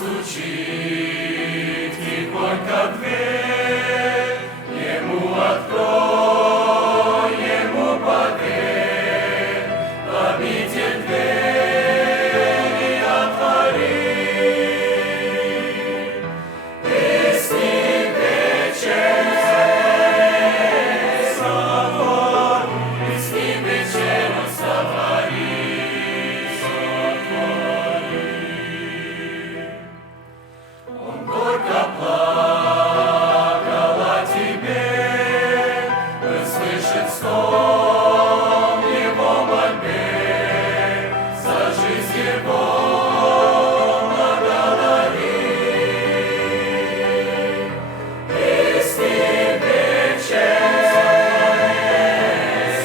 постучит тихонько в дверь, ему открой, ему поверь, обитель двери отвори. И с ним вечерю сотвори, и с ним вечерю сотвори. Он горько плакал о тебе, услышит стон его мольбе, за жизнь его благодари. И с ним вечерю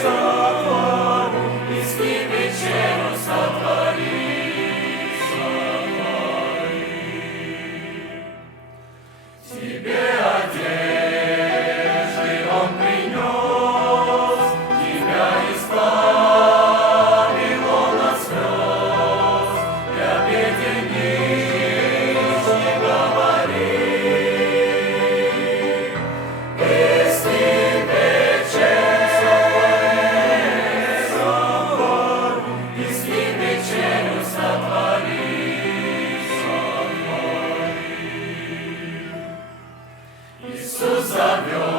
сотвори, и с ним вечерю сотвори. Тебе одежды он принес, тебя избавил он от слез, для беден нижний говори. И с ним вечерю сотвори, и с ним вечерю сотвори. Иисус зовет.